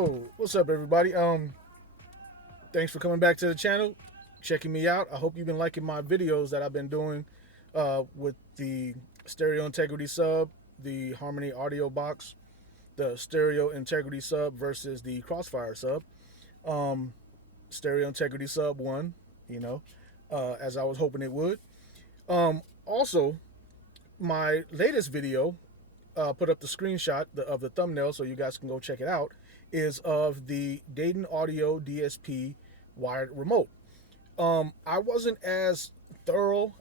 Yo, what's up, everybody? Thanks for coming back to the channel, checking me out. I hope you've been liking my videos that I've been doing with the stereo integrity sub, the Harmony audio box, the stereo integrity sub versus the Crossfire sub. Stereo integrity sub won, as I was hoping it would. Also, my latest video, put up the screenshot of the thumbnail so you guys can go check it out, is of the Dayton Audio DSP wired remote. I wasn't as thorough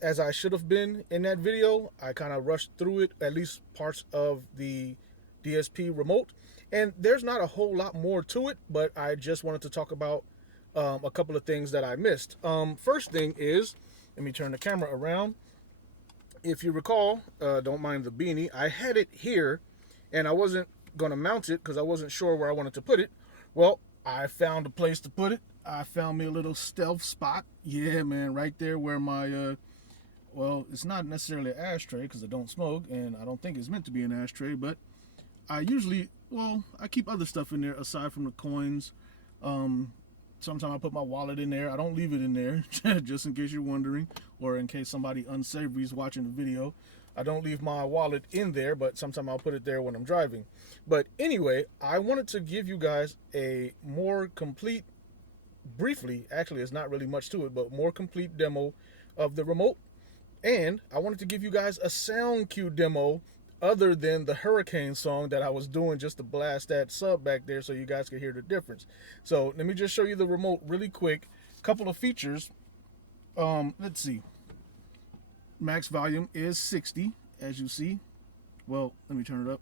as I should have been in that video. I kind of rushed through it, at least parts of the DSP remote, and there's not a whole lot more to it, but I just wanted to talk about a couple of things that I missed. First thing is, let me turn the camera around. If you recall, don't mind the beanie, I had it here and I wasn't going to mount it because I wasn't sure where I wanted to put it. Well, I found a place to put it. I found me a little stealth spot. Yeah, man, right there where my, well, it's not necessarily an ashtray because I don't smoke and I don't think it's meant to be an ashtray, but I usually, well, I keep other stuff in there aside from the coins. Sometimes I put my wallet in there. I don't leave it in there, just in case you're wondering, or in case somebody unsavory is watching the video. I don't leave my wallet in there, but sometimes I'll put it there when I'm driving. But anyway, I wanted to give you guys a more complete, briefly, actually it's not really much to it, but more complete demo of the remote. And I wanted to give you guys a sound cue demo other than the Hurricane song that I was doing just to blast that sub back there so you guys could hear the difference. So let me just show you the remote really quick. Couple of features. Let's see. Max volume is 60, as you see. Well, let me turn it up.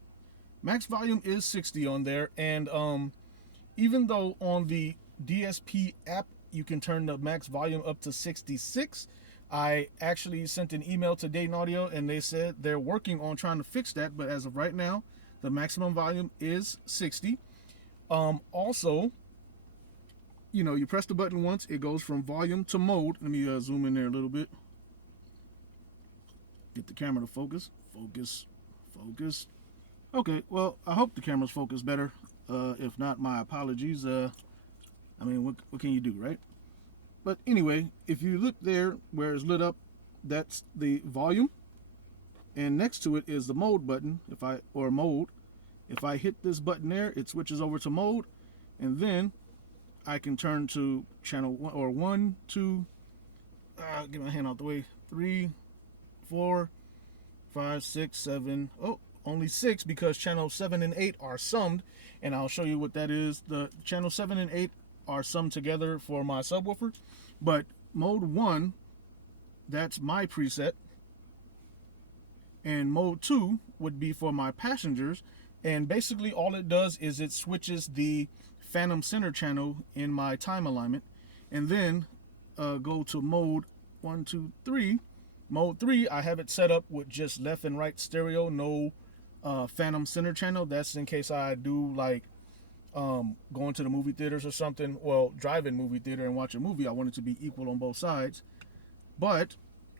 Max volume is 60 on there, and even though on the DSP app you can turn the max volume up to 66, I actually sent an email to Dayton Audio and they said they're working on trying to fix that, but as of right now, the maximum volume is 60. Also, you press the button once, it goes from volume to mode. Let me zoom in there a little bit. Get the camera to focus. Focus. Okay, well, I hope the camera's focused better. If not, my apologies. I mean, what can you do, right? But anyway, if you look there where it's lit up, that's the volume. And next to it is the mode button, mode. If I hit this button there, it switches over to mode. And then I can turn to channel 1, 2, get my hand out the way, 3, 4, 5, 6, 7. Oh, only 6 because channel 7 and 8 are summed. And I'll show you what that is. The channel 7 and 8 are summed together for my subwoofer, but mode 1, that's my preset, and mode 2 would be for my passengers. And basically all it does is it switches the phantom center channel in my time alignment, and then go to mode 1, 2, 3. Mode 3, I have it set up with just left and right stereo, no phantom center channel. That's in case I do like going to the movie theaters or something, well, drive-in movie theater and watch a movie. I want it to be equal on both sides. But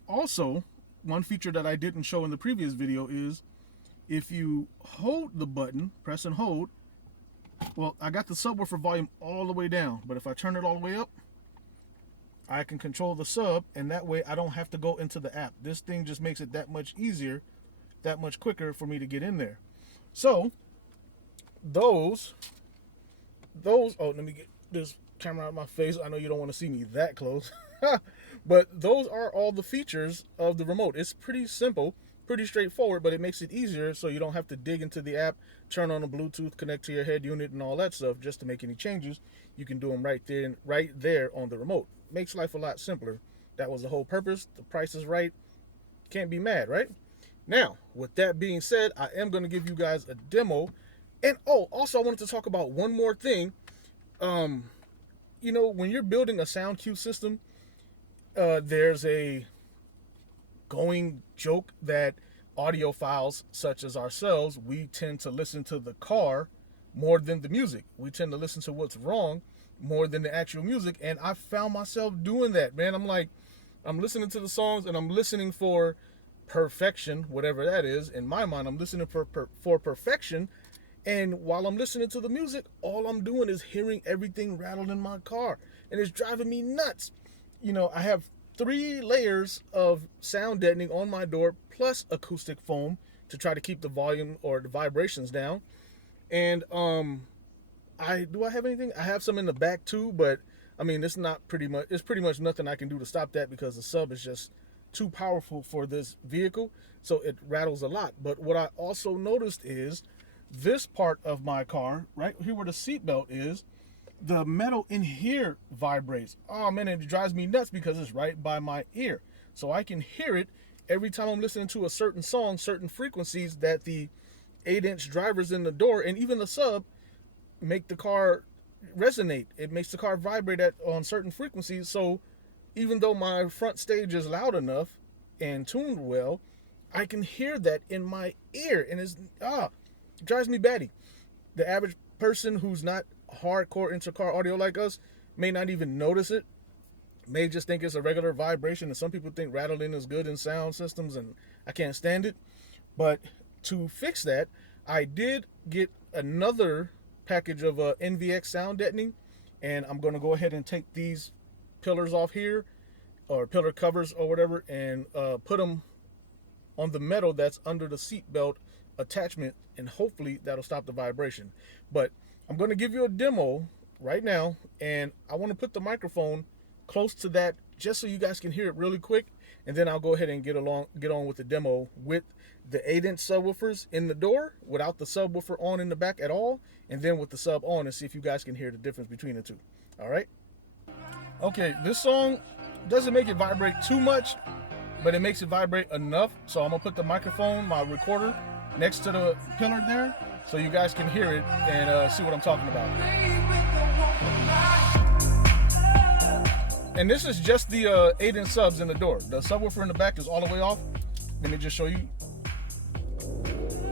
also, one feature that I didn't show in the previous video is if you hold the button, press and hold, well, I got the subwoofer volume all the way down, but if I turn it all the way up, I can control the sub, and that way I don't have to go into the app. This thing just makes it that much easier, that much quicker for me to get in there. So, those, oh, let me get this camera out of my face. I know you don't want to see me that close. But those are all the features of the remote. It's pretty simple, pretty straightforward, but it makes it easier so you don't have to dig into the app, turn on the Bluetooth, connect to your head unit and all that stuff just to make any changes. You can do them right there on the remote. Makes life a lot simpler. That was the whole purpose. The price is right. Can't be mad, right? Now, with that being said, I am going to give you guys a demo. And also I wanted to talk about one more thing. When you're building a sound cue system, there's a going joke that audiophiles such as ourselves, we tend to listen to the car more than the music. We tend to listen to what's wrong more than the actual music, and I found myself doing that, man. I'm listening to the songs and I'm listening for perfection, whatever that is. In my mind, I'm listening for perfection, And while I'm listening to the music, all I'm doing is hearing everything rattle in my car. And it's driving me nuts. You know, I have 3 layers of sound deadening on my door, plus acoustic foam to try to keep the volume or the vibrations down. And I have anything? I have some in the back too, but I mean, it's pretty much nothing I can do to stop that because the sub is just too powerful for this vehicle. So it rattles a lot. But what I also noticed is this part of my car, right here where the seatbelt is, the metal in here vibrates. Oh man, it drives me nuts because it's right by my ear. So I can hear it every time I'm listening to a certain song, certain frequencies that the 8-inch drivers in the door and even the sub make the car resonate. It makes the car vibrate on certain frequencies. So even though my front stage is loud enough and tuned well, I can hear that in my ear, and it drives me batty. The average person who's not hardcore into car audio like us may not even notice it, may just think it's a regular vibration, and some people think rattling is good in sound systems, and I can't stand it. But to fix that, I did get another package of NVX sound deadening, and I'm going to go ahead and take these pillars off here, or pillar covers or whatever, and put them on the metal that's under the seatbelt attachment, and hopefully that'll stop the vibration. But I'm going to give you a demo right now, and I want to put the microphone close to that just so you guys can hear it really quick, and then I'll go ahead and get on with the demo with the 8-inch subwoofers in the door without the subwoofer on in the back at all, and then with the sub on, and see if you guys can hear the difference between the two. All right. Okay, this song doesn't make it vibrate too much, but it makes it vibrate enough. So I'm gonna put the microphone, my recorder, next to the pillar there, so you guys can hear it and see what I'm talking about. And this is just the 8-inch subs in the door. The subwoofer in the back is all the way off. Let me just show you.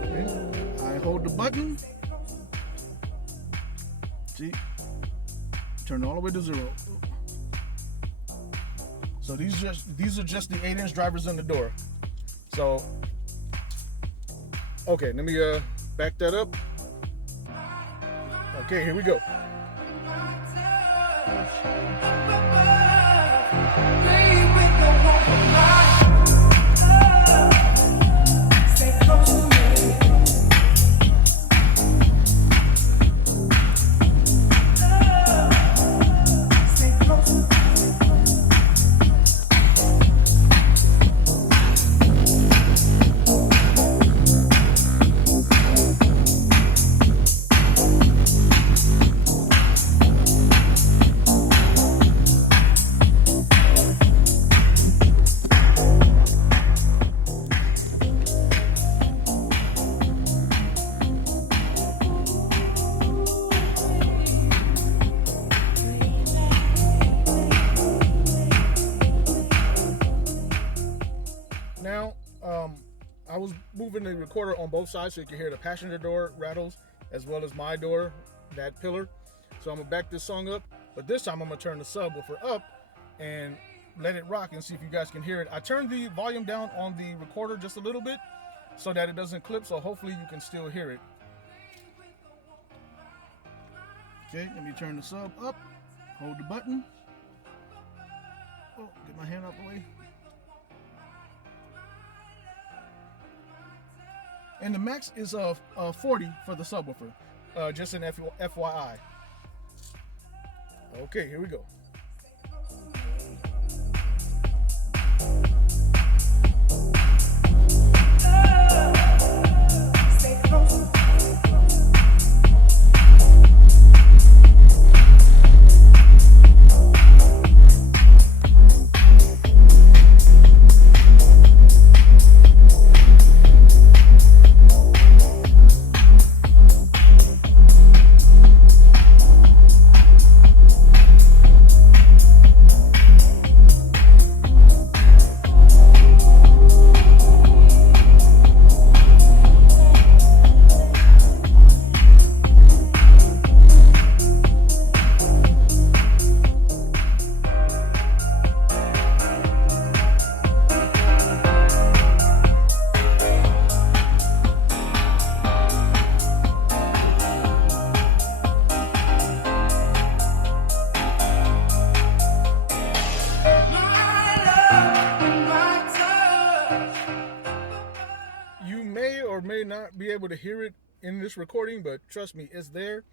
Okay. I hold the button. See? Turn it all the way to 0. So these are just the 8-inch drivers in the door. So, okay, let me back that up. Okay, here we go. Now, I was moving the recorder on both sides so you can hear the passenger door rattles as well as my door, that pillar. So I'm gonna back this song up, but this time I'm gonna turn the subwoofer up and let it rock and see if you guys can hear it. I turned the volume down on the recorder just a little bit so that it doesn't clip, so hopefully you can still hear it. Okay, let me turn the sub up, hold the button. Oh, get my hand out the way. And the max is 40 for the subwoofer, just an FYI. Okay, here we go. not be able to hear it in this recording, but trust me, it's there,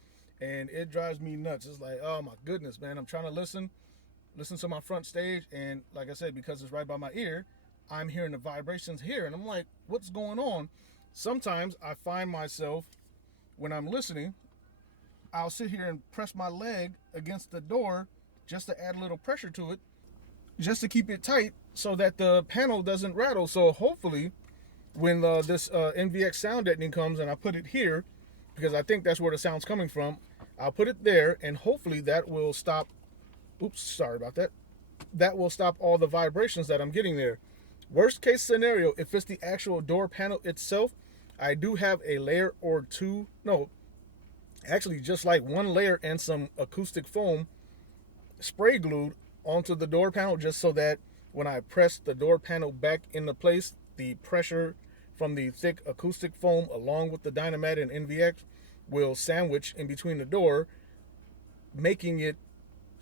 and it drives me nuts. It's like, oh my goodness, man, I'm trying to listen to my front stage, and like I said, because it's right by my ear, I'm hearing the vibrations here, and I'm like, what's going on? Sometimes I find myself, when I'm listening, I'll sit here and press my leg against the door just to add a little pressure to it, just to keep it tight so that the panel doesn't rattle. So hopefully when this NVX sound deadening comes and I put it here, because I think that's where the sound's coming from, I'll put it there, and hopefully that will stop, oops, sorry about that, that will stop all the vibrations that I'm getting there. Worst case scenario, if it's the actual door panel itself, I do have a layer or two, no, actually just like one layer and some acoustic foam spray glued onto the door panel, just so that when I press the door panel back into place, the pressure from the thick acoustic foam along with the Dynamat and NVX will sandwich in between the door, making it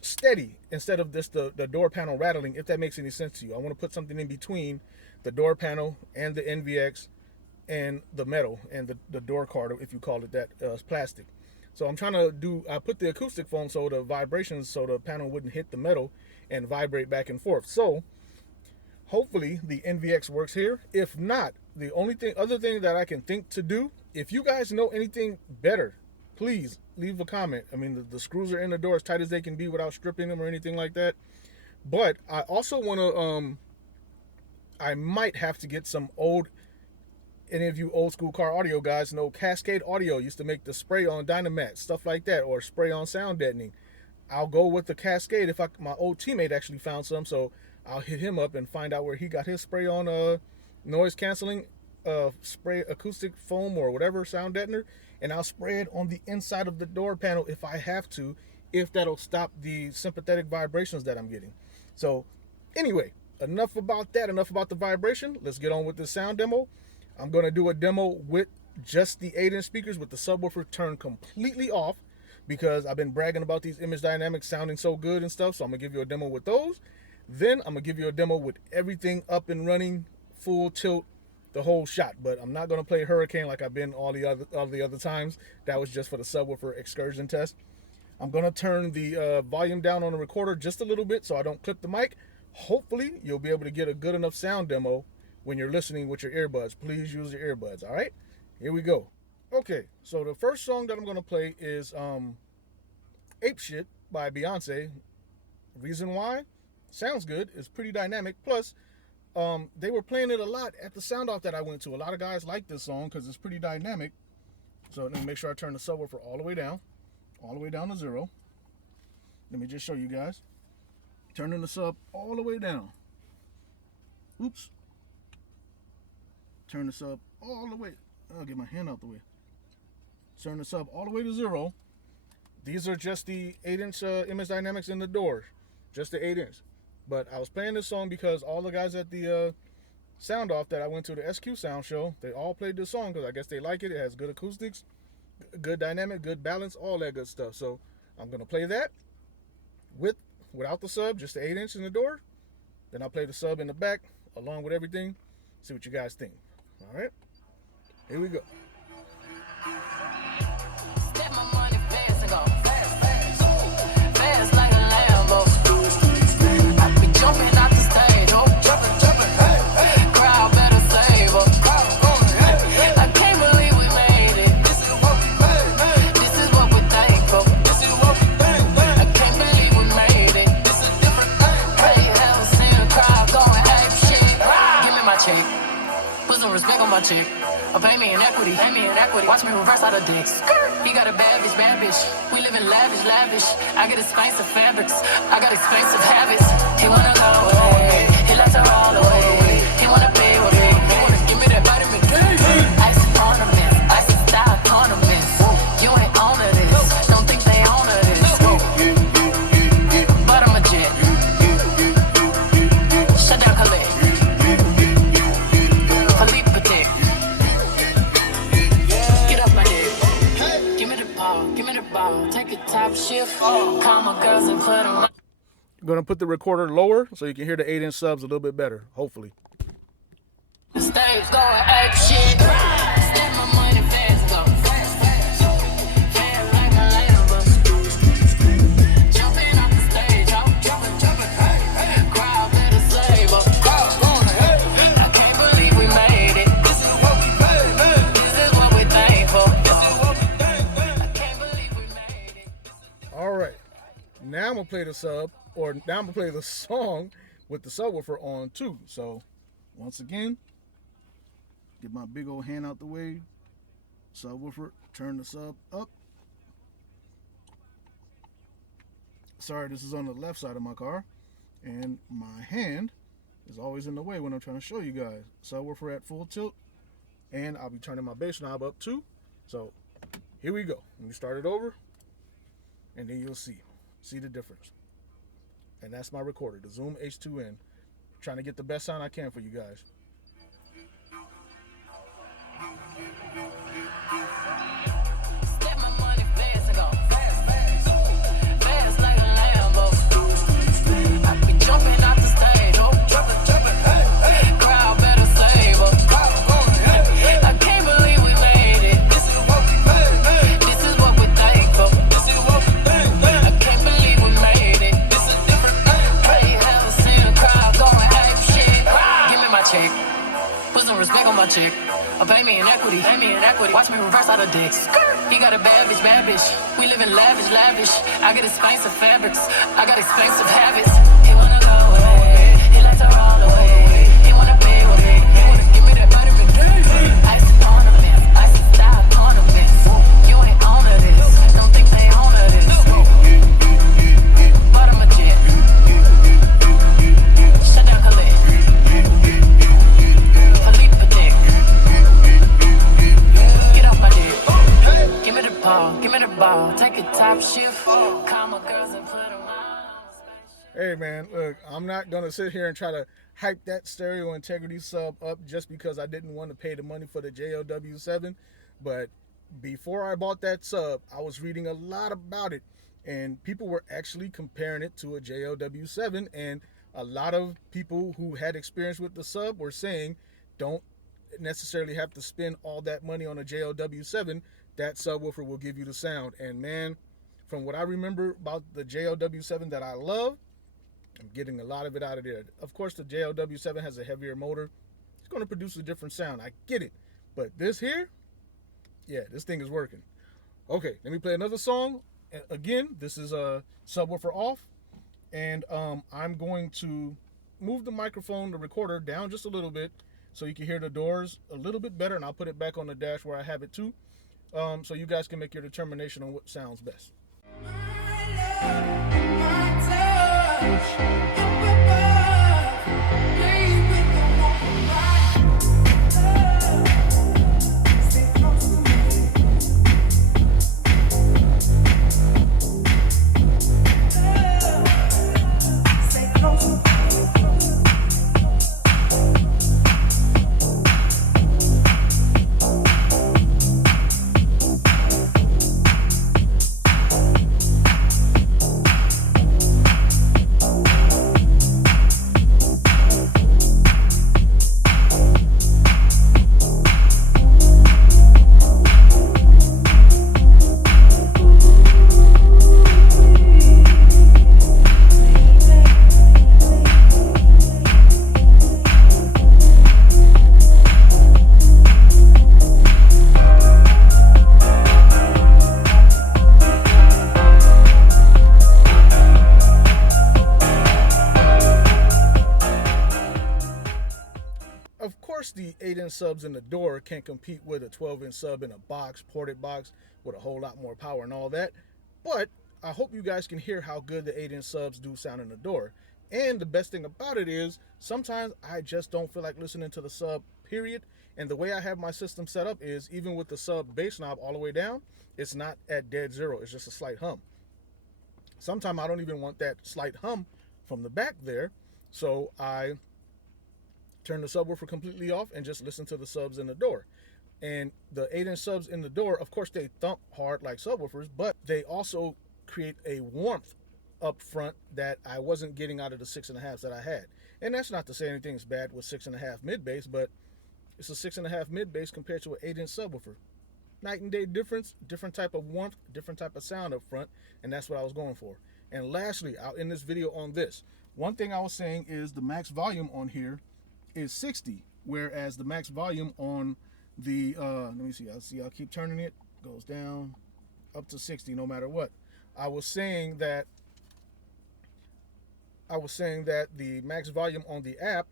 steady instead of just the door panel rattling, if that makes any sense to you. I want to put something in between the door panel and the NVX and the metal and the door card, if you call it that, plastic. So I'm trying to do, I put the acoustic foam so the vibrations, so the panel wouldn't hit the metal and vibrate back and forth. So hopefully the NVX works here. If not, the only other thing that I can think to do, if you guys know anything better, please leave a comment. I mean, the screws are in the door as tight as they can be without stripping them or anything like that. But I also want to, I might have to get some any of you old school car audio guys know Cascade Audio used to make the spray on Dynamat, stuff like that, or spray on sound deadening. I'll go with the Cascade if my old teammate actually found some, so I'll hit him up and find out where he got his spray on noise canceling spray acoustic foam or whatever sound deadener, and I'll spray it on the inside of the door panel if I have to, if that'll stop the sympathetic vibrations that I'm getting. So anyway, enough about that, enough about the vibration. Let's get on with this sound demo. I'm going to do a demo with just the 8-inch speakers with the subwoofer turned completely off, because I've been bragging about these image dynamics sounding so good and stuff. So I'm going to give you a demo with those. Then I'm going to give you a demo with everything up and running, full tilt, the whole shot. But I'm not going to play Hurricane like I've been all the other times. That was just for the subwoofer excursion test. I'm going to turn the volume down on the recorder just a little bit so I don't clip the mic. Hopefully you'll be able to get a good enough sound demo when you're listening with your earbuds. Please use your earbuds, all right? Here we go. Okay, so the first song that I'm going to play is Ape Shit by Beyonce. Reason why? Sounds good. It's pretty dynamic. Plus, they were playing it a lot at the sound off that I went to. A lot of guys like this song because it's pretty dynamic. So let me make sure I turn the subwoofer all the way down to 0. Let me just show you guys. Turning the sub all the way down. Oops. Turn the sub all the way. I'll get my hand out the way. Turn the sub all the way to 0. These are just the 8-inch image dynamics in the door. Just the 8-inch. But I was playing this song because all the guys at the sound off that I went to, the SQ sound show, they all played this song because I guess they like it. It has good acoustics, good dynamic, good balance, all that good stuff. So I'm going to play that without the sub, just the 8-inch in the door. Then I'll play the sub in the back along with everything. See what you guys think. All right, here we go. Step my money fast and go fast like a Lambo. I be jumping out the stage, jumping, hey. Crowd better save up. I can't believe we made it. This is what we made. This is what we thankful. This is what we thankful. I can't believe we made it. This is different. Hey, haven't seen a crowd going ape shit. Give me my check. Put some respect on my chick. Or pay me in equity. Watch me reverse out of dicks. He got a bad bitch. We live in lavish. I get expensive fabrics. I got expensive habits. He wanna go away. He likes to roll away. He wanna be with me. He wanna give me that vitamin D. Ice ornaments. Ice style ornaments. You ain't on to this. Don't think they own to this. But I'm a jet. Shut down, collect. Take a top shift, call my girls and put them. I'm going to put the recorder lower so you can hear the 8-inch subs a little bit better, hopefully. The stage going ape shit. Step my money now I'm gonna play the sub, or now I'm gonna play the song with the subwoofer on too. So once again, get my big old hand out the way, subwoofer, turn the sub up. Sorry, this is on the left side of my car, and my hand is always in the way when I'm trying to show you guys. Subwoofer at full tilt, and I'll be turning my bass knob up too. So here we go. Let me start it over, and then you'll see the difference. And that's my recorder, the Zoom H2N. Trying to get the best sound I can for you guys. Step my money fast and go fast, fast, fast like a Lambo. I be jumping out the stage, oh, jumping, hey, hey. Crowd better save us. I can't believe we made it. This is what we made. This is what we're thankful. This is what we made. I can't believe we made it. This is different. Hey, haven't seen a crowd going ape shit. Give me my check. Put some respect on my chick. Or pay me in equity, Watch me reverse out of dicks. He got a bad bitch. We live in lavish. I get expensive fabrics. I got expensive habits. He wanna go away. He likes to roll away. He wanna be with me. He wanna give me that vitamin D. Ice ornaments, ice style ornaments. You ain't on to this. Don't think they on to this. Bottom of jet. Shut down Colette. Philippe Dick. Get off my dick. Give me the ball. Take a top shift. Call my girls and put them on. Hey man, look, I'm not gonna sit here and try to hype that stereo integrity sub up just because I didn't want to pay the money for the JLW7. But before I bought that sub, I was reading a lot about it, and people were actually comparing it to a JLW7, and a lot of people who had experience with the sub were saying don't necessarily have to spend all that money on a JLW7. That subwoofer will give you the sound. And man, from what I remember about the JLW7 that I love, I'm getting a lot of it out of there. Of course, the JLW7 has a heavier motor. It's going to produce a different sound. I get it. But this here, yeah, this thing is working. Okay, let me play another song. Again, this is a subwoofer off. And I'm going to move the microphone, the recorder, down just a little bit so you can hear the doors a little bit better. And I'll put it back on the dash where I have it too. So you guys can make your determination on what sounds best. The 8-inch subs in the door can't compete with a 12-inch sub in a box, ported box, with a whole lot more power and all that. But I hope you guys can hear how good the 8-inch subs do sound in the door. And the best thing about it is sometimes I just don't feel like listening to the sub, period. And the way I have my system set up is even with the sub bass knob all the way down, it's not at dead zero. It's just a slight hum. Sometimes I don't even want that slight hum from the back there. So I turn the subwoofer completely off and just listen to the subs in the door. And the 8-inch subs in the door, of course, they thump hard like subwoofers, but they also create a warmth up front that I wasn't getting out of the 6.5s that I had. And that's not to say anything's bad with 6.5 mid bass, but it's a 6.5 mid bass compared to an 8-inch subwoofer. Night and day difference, different type of warmth, different type of sound up front, and that's what I was going for. And lastly, I'll end this video on this. One thing I was saying is the max volume on here is 60, whereas the max volume on the let me see, I'll keep turning it, goes down up to 60 no matter what. I was saying that I was saying that the max volume on the app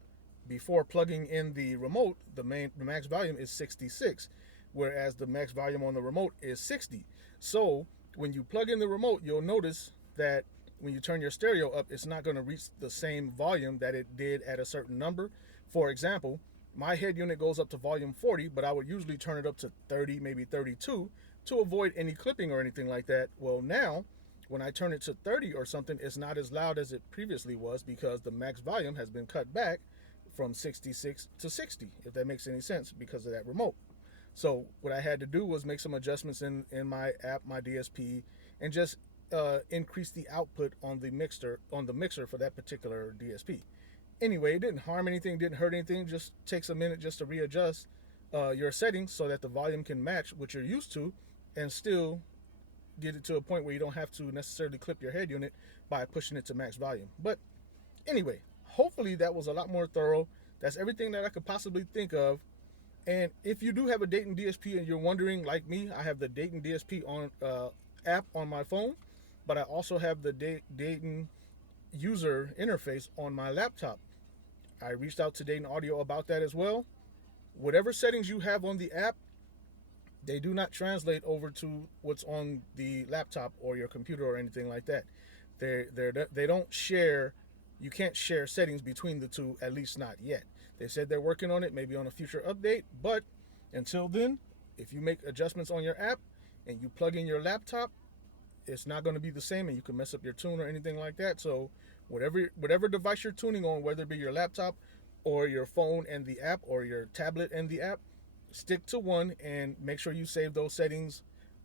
before plugging in the remote, the max volume is 66, whereas the max volume on the remote is 60. So when you plug in the remote, you'll notice that when you turn your stereo up, it's not going to reach the same volume that it did at a certain number. For example, my head unit goes up to volume 40, but I would usually turn it up to 30, maybe 32 to avoid any clipping or anything like that. Well, now when I turn it to 30 or something, it's not as loud as it previously was because the max volume has been cut back from 66 to 60, if that makes any sense, because of that remote. So what I had to do was make some adjustments in my app, my DSP, and just increase the output on the mixer for that particular DSP. Anyway, it didn't harm anything, didn't hurt anything. Just takes a minute just to readjust your settings so that the volume can match what you're used to, and still get it to a point where you don't have to necessarily clip your head unit by pushing it to max volume. But anyway, hopefully that was a lot more thorough. That's everything that I could possibly think of. And if you do have a Dayton DSP and you're wondering, like me, I have the Dayton DSP on app on my phone, but I also have the Dayton user interface on my laptop. I reached out to Dayton Audio about that as well. Whatever settings you have on the app, they do not translate over to what's on the laptop or your computer or anything like that. They don't share. You can't share settings between the two, at least not yet. They said they're working on it, maybe on a future update, but until then, if you make adjustments on your app and you plug in your laptop, it's not going to be the same, and you can mess up your tune or anything like that. So whatever device you're tuning on, whether it be your laptop or your phone and the app or your tablet and the app, stick to one and make sure you save those settings.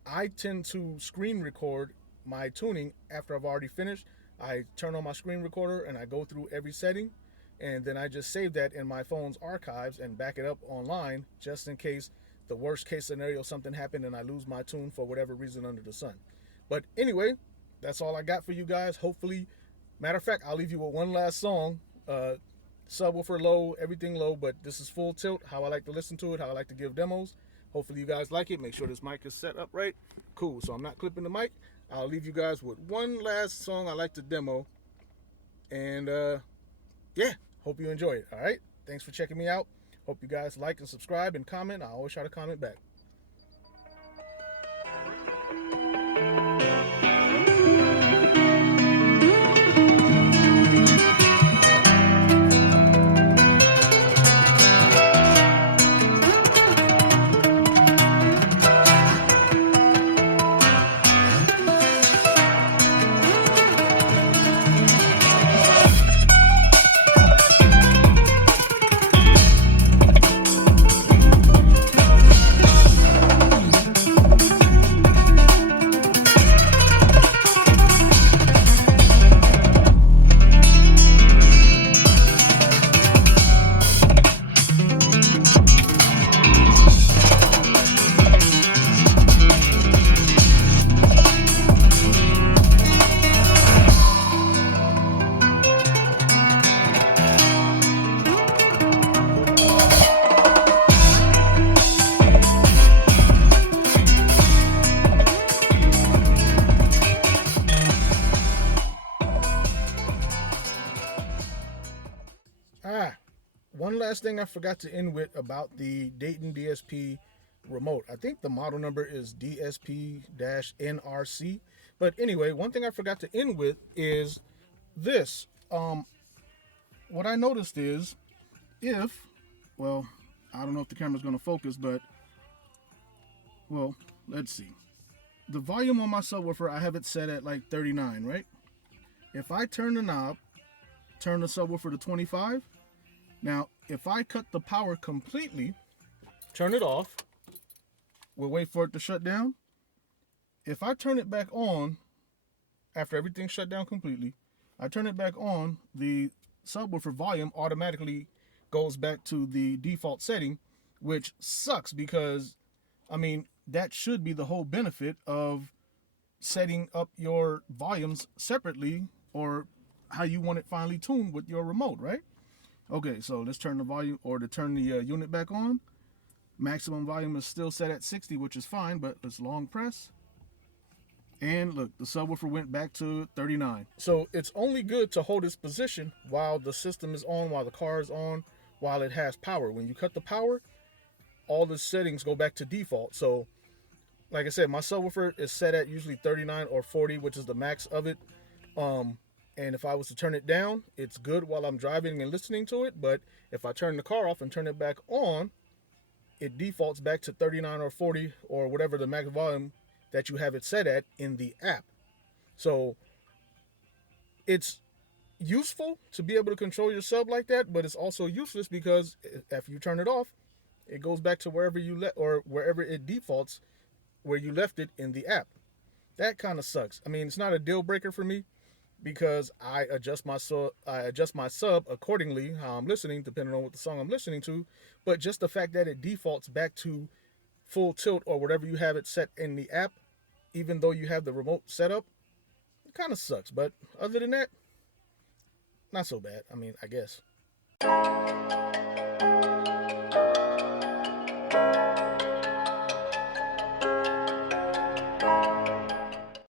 I tend to screen record my tuning after I've already finished. I turn on my screen recorder and I go through every setting, and then I just save that in my phone's archives and back it up online, just in case the worst case scenario, something happened and I lose my tune for whatever reason under the sun. But anyway, that's all I got for you guys. Hopefully, matter of fact, I'll leave you with one last song. Subwoofer low, everything low, but this is full tilt, how I like to listen to it, how I like to give demos. Hopefully you guys like it. Make sure this mic is set up right. Cool, so I'm not clipping the mic. I'll leave you guys with one last song I like to demo. And yeah, hope you enjoy it. All right, thanks for checking me out. Hope you guys like and subscribe and comment. I always try to comment back. One last thing I forgot to end with about the Dayton DSP remote. I think the model number is DSP-NRC. But anyway, one thing I forgot to end with is this. What I noticed is well, I don't know if the camera's going to focus, but, well, let's see. The volume on my subwoofer, I have it set at like 39, right? If I turn the knob, turn the subwoofer to 25, now, if I cut the power completely, turn it off, we'll wait for it to shut down. If I turn it back on, after everything's shut down completely, I turn it back on, the subwoofer volume automatically goes back to the default setting, which sucks because, I mean, that should be the whole benefit of setting up your volumes separately, or how you want it finally tuned with your remote, right? Okay, so let's turn the volume, or to turn the unit back on. Maximum volume is still set at 60, which is fine, but let's long press. And look, the subwoofer went back to 39. So it's only good to hold its position while the system is on, while the car is on, while it has power. When you cut the power, all the settings go back to default. So like I said, my subwoofer is set at usually 39 or 40, which is the max of it. And if I was to turn it down, it's good while I'm driving and listening to it. But if I turn the car off and turn it back on, it defaults back to 39 or 40 or whatever the max volume that you have it set at in the app. So it's useful to be able to control your sub like that, but it's also useless because after you turn it off, it goes back to wherever you or wherever it defaults, where you left it in the app. That kind of sucks. I mean, it's not a deal breaker for me because I adjust my sub accordingly, how I'm listening, depending on what the song I'm listening to. But just the fact that it defaults back to full tilt or whatever you have it set in the app, even though you have the remote set up, it kind of sucks. But other than that, not so bad. I mean, I guess.